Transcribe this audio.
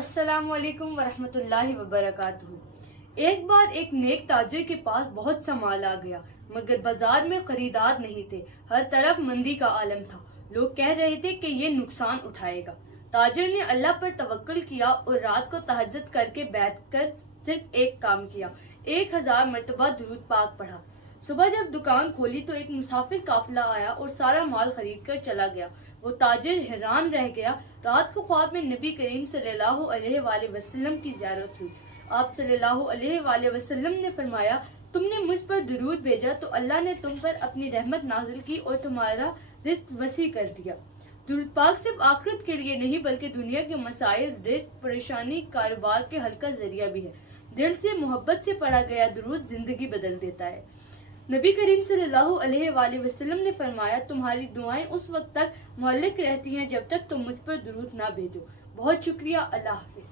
अस्सलामुअलैकुम वरहमतुल्लाहि वबरकातुहू। एक बार एक नेक ताजिर के पास बहुत सा माल आ गया, मगर बाजार में खरीदार नहीं थे। हर तरफ मंदी का आलम था। लोग कह रहे थे कि ये नुकसान उठाएगा। ताजिर ने अल्लाह पर तवक्कुल किया और रात को तहज्जुद करके बैठकर सिर्फ एक काम किया, 1000 मरतबा दुरूद पाक पढ़ा। सुबह जब दुकान खोली तो एक मुसाफिर काफिला आया और सारा माल खरीद कर चला गया। वो ताजिर हैरान रह गया। रात को ख्वाब में नबी करीम सल्लल्लाहु अलैहि वसल्लम की ज़ियारत हुई। आप सल्लल्लाहु अलैहि वसल्लम ने फरमाया, तुमने मुझ पर दुरूद भेजा तो अल्लाह ने तुम पर अपनी रहमत नाजिल की और तुम्हारा रिज़्क वसी कर दिया। दुरूद पाक सिर्फ आखिरत के लिए नहीं बल्कि दुनिया के मसाइल, रिज़्क, परेशानी, कारोबार के हल का जरिया भी है। दिल से मोहब्बत से पढ़ा गया दुरूद जिंदगी बदल देता है। नबी करीम सल्लल्लाहु अलैहि वसल्लम ने फरमाया, तुम्हारी दुआएं उस वक्त तक मुअल्लिक रहती हैं जब तक तुम मुझ पर दुरूद ना भेजो। बहुत शुक्रिया। अल्लाह हाफिज।